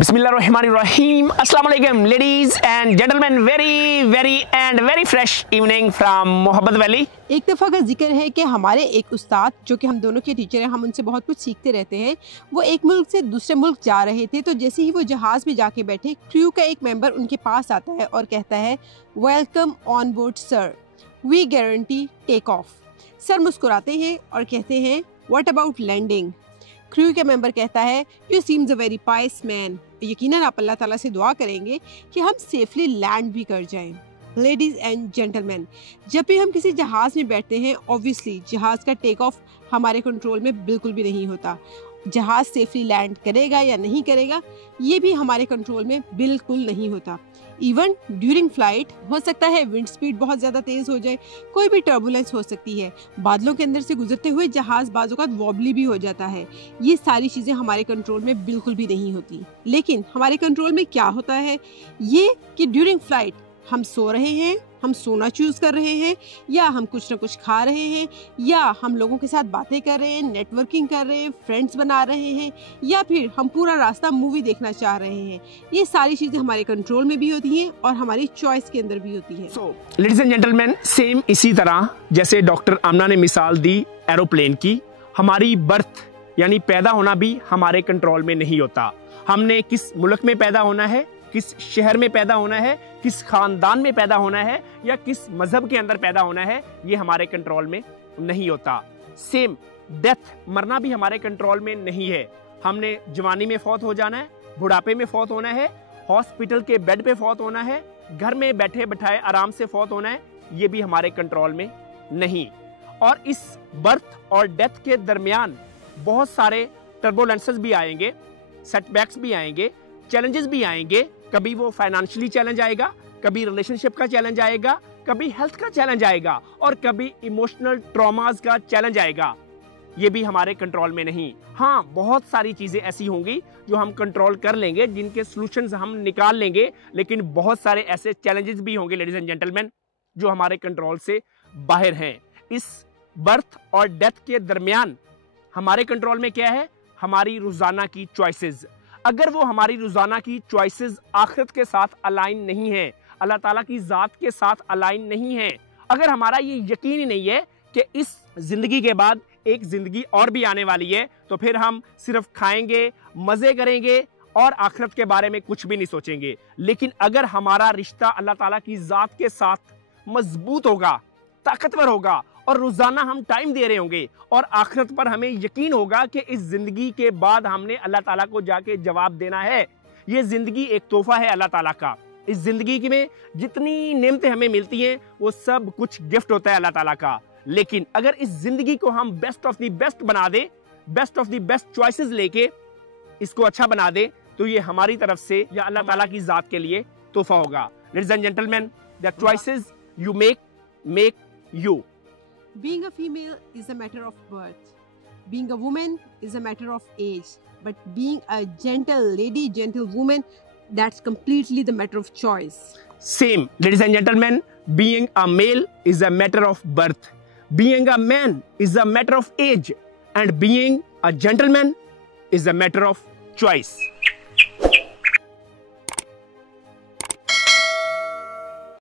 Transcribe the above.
बिस्मिल्लाहिर्रहमानिर्रहीम। अस्सलाम वालेकुम ladies and gentleman, very fresh evening from मोहब्बत वैली। एक दफ़ा का जिक्र है कि हमारे एक उस्ताद जो कि हम दोनों के टीचर हैं, हम उनसे बहुत कुछ सीखते रहते हैं। वो एक मुल्क से दूसरे मुल्क जा रहे थे, तो जैसे ही वो जहाज़ में जाके बैठे, क्रू का एक मेंबर उनके पास आता है और कहता है, welcome on board sir, we guarantee take off. Sir मुस्कुराते हैं और कहते हैं, व्हाट अबाउट लैंडिंग। क्रू का मेंबर कहता है, you seems a very pious man, यकीनन आप अल्लाह ताला से दुआ करेंगे कि हम सेफली लैंड भी कर जाएं। लेडीज़ एंड जेंटलमैन, जब भी हम किसी जहाज़ में बैठते हैं, ऑब्वियसली जहाज़ का टेक ऑफ हमारे कंट्रोल में बिल्कुल भी नहीं होता। जहाज़ सेफली लैंड करेगा या नहीं करेगा, ये भी हमारे कंट्रोल में बिल्कुल नहीं होता। इवन ड्यूरिंग फ्लाइट हो सकता है विंड स्पीड बहुत ज़्यादा तेज़ हो जाए, कोई भी टर्बुलेंस हो सकती है, बादलों के अंदर से गुजरते हुए जहाज़ बाज़ों का वॉबली भी हो जाता है। ये सारी चीज़ें हमारे कंट्रोल में बिल्कुल भी नहीं होती। लेकिन हमारे कंट्रोल में क्या होता है, ये कि ड्यूरिंग फ्लाइट हम सो रहे हैं, हम सोना चूज कर रहे हैं, या हम कुछ ना कुछ खा रहे हैं, या हम लोगों के साथ बातें कर रहे हैं, नेटवर्किंग कर रहे हैं, फ्रेंड्स बना रहे हैं, या फिर हम पूरा रास्ता मूवी देखना चाह रहे हैं। ये सारी चीजें हमारे कंट्रोल में भी होती हैं और हमारी चॉइस के अंदर भी होती है। So ladies and gentleman, same इसी तरह जैसे डॉक्टर आमना ने मिसाल दी एरोप्लेन की, हमारी बर्थ यानी पैदा होना भी हमारे कंट्रोल में नहीं होता। हमने किस मुल्क में पैदा होना है, किस शहर में पैदा होना है, किस खानदान में पैदा होना है, या किस मजहब के अंदर पैदा होना है, ये हमारे कंट्रोल में नहीं होता। सेम डेथ, मरना भी हमारे कंट्रोल में नहीं है। हमने जवानी में फौत हो जाना है, बुढ़ापे में फौत होना है, हॉस्पिटल के बेड पे फौत होना है, घर में बैठे बैठाए आराम से फौत होना है, ये भी हमारे कंट्रोल में नहीं। और इस बर्थ और डेथ के दरमियान बहुत सारे टर्बुलेंसेस भी आएंगे, सेटबैक्स भी आएंगे, चैलेंजेस भी आएंगे। कभी वो फाइनेंशियली चैलेंज आएगा, कभी रिलेशनशिप का चैलेंज आएगा, कभी हेल्थ का चैलेंज आएगा, और कभी इमोशनल ट्रॉमास का चैलेंज आएगा। ये भी हमारे कंट्रोल में नहीं। हाँ, बहुत सारी चीजें ऐसी होंगी जो हम कंट्रोल कर लेंगे, जिनके सॉल्यूशंस हम निकाल लेंगे, लेकिन बहुत सारे ऐसे चैलेंजेस भी होंगे लेडीज एंड जेंटलमैन जो हमारे कंट्रोल से बाहर हैं। इस बर्थ और डेथ के दरमियान हमारे कंट्रोल में क्या है, हमारी रोजाना की चॉइसेस। अगर वो हमारी रोजाना की चॉइसेस आखिरत के साथ अलाइन नहीं है, अल्लाह ताला की जात के साथ अलाइन नहीं है, अगर हमारा ये यकीन ही नहीं है कि इस जिंदगी के बाद एक जिंदगी और भी आने वाली है, तो फिर हम सिर्फ खाएंगे, मजे करेंगे और आखिरत के बारे में कुछ भी नहीं सोचेंगे। लेकिन अगर हमारा रिश्ता अल्लाह ताला की जात के साथ मजबूत होगा, ताकतवर होगा, और रोजाना हम टाइम दे रहे होंगे, और आखिरत पर हमें यकीन होगा कि इस जिंदगी के बाद हमने अल्लाह ताला को जाके जवाब देना है। ये जिंदगी एक तोहफा है अल्लाह ताला का। इस जिंदगी में जितनी नेमतें हमें मिलती हैं, वो सब कुछ गिफ्ट होता है अल्लाह ताला का। लेकिन अगर इस जिंदगी को हम बेस्ट ऑफ द बेस्ट बना दे, best of the best choices लेके इसको अच्छा बना दे, तो ये हमारी तरफ से या अल्लाह ताला की जात के लिए तोहफा होगा। Ladies and gentleman, the choices you make you. Being a female is a matter of birth. Being a woman is a matter of age. But being a gentle lady, gentle woman, that's completely the matter of choice. Same, ladies and gentlemen, being a male is a matter of birth. Being a man is a matter of age. And being a gentleman is a matter of choice.